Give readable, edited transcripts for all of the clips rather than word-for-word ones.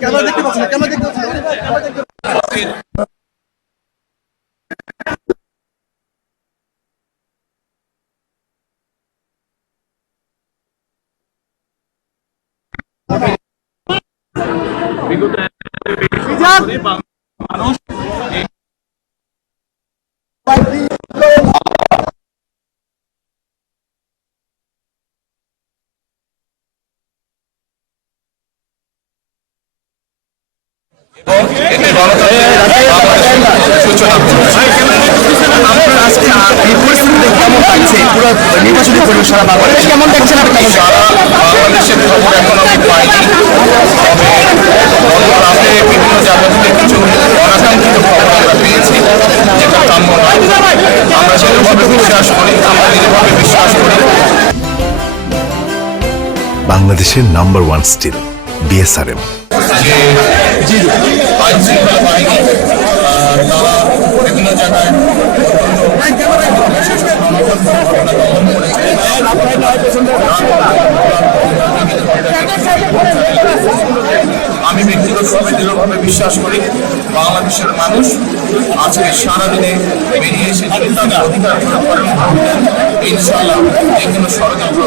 Camera দেখতে পাচ্ছি না, ক্যামেরা দেখতে পাচ্ছি না। মানুষ নির্বাচনী পরিবেশ সারা বাংলাদেশ কেমন দেখছেন আপনি? সারা বাংলাদেশের খবর এখন আমি পাইনি, তবে গত রাতে বিভিন্ন জায়গা থেকে কিছু অনাকাঙ্ক্ষিত খবর আমরা পেয়েছি, যেটা কাম্য নয়। আমরা সেভাবে বিশ্বাস করি, আমরা নিরভাবে বিশ্বাস করি। বাংলাদেশের নাম্বার ওয়ান স্টিল বিএসআরএম। যে আইন শৃঙ্খলা বাহিনী তারা বিভিন্ন জায়গায় আমি ব্যক্তিগতভাবে দৃঢ়ভাবে বিশ্বাস করি বাংলাদেশের মানুষ আজকে সারাদিনে বেরিয়ে এসে যদি তাদের অধিকার প্রয়োগ করেন, ইনশাআল্লাহ যে কোনো ষড়যন্ত্র।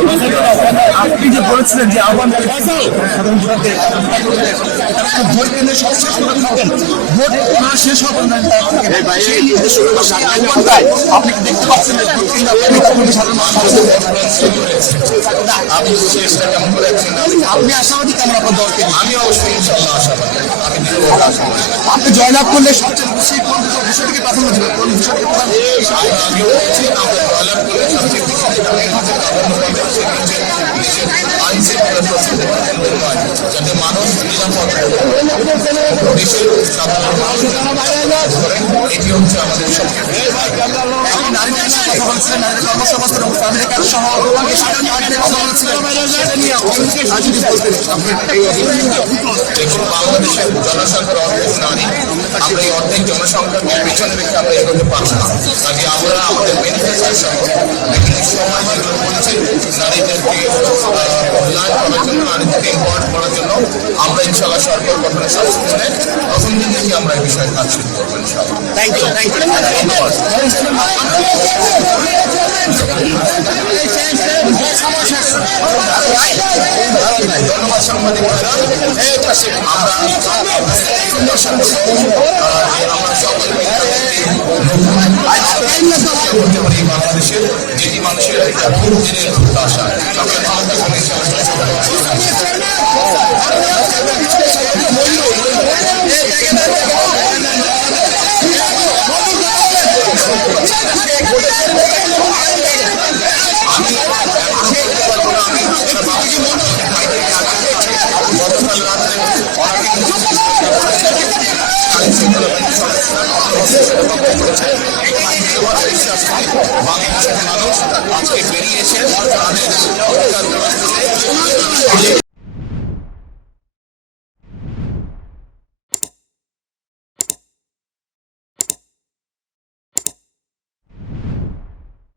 আপনি যে বলেছিলেন যে আহ্বান ভোট কেন্দ্রে সবশেষ করে থাকেন, ভোট না শেষ হবে না, আপনি দেখতে পাচ্ছেন আপনি আশাবাদী কেমন আপনার দলকে? আমি অবশ্যই ইনশাআল্লাহ আশাবাদী, আমি দৃঢ়ভাবে আশাবাদী। আপনি জয়লাভ করলে সবচেয়ে বেশি কোন বিষয়টিকে প্রাধান্য দেবেন? কোন বিষয়টিকে প্রাধান্য দেবেন? আমি বলছি আমরা জয়লাভ করলে সবচেয়ে বেশি যেটা আইন শৃঙ্খলা যাতে মানুষ নিরাপদ দেশের সাধারণ এটি হচ্ছে আমাদের সবচেয়ে বাংলাদেশের জনসংখ্যার অর্ধেক নারী। আমরা এই অর্ধেক জনসংখ্যাকে পেছনে রেখে আমরা এগোতে পারবো না। কাজে আমরা আমাদের বেনিফিশিয়ারি সহ বিভিন্ন সময় যেগুলো বলেছি নারীদেরকে মূল্যায়ন করার জন্য, নারীদেরকে এম্পাওয়ার করার জন্য আমরা ইনশাআল্লাহ সরকার গঠনের সংস্করণে প্রথম দিন থেকে আমরা এই বিষয়ে কাজ শুরু করবো ইনশাআল্লাহ। ধন্যবাদ সাংবাদিক বাংলাদেশের যেটি মানুষের প্রত্যাশা বাংলাদেশের মানুষ আজকে বেরিয়েছে তাদের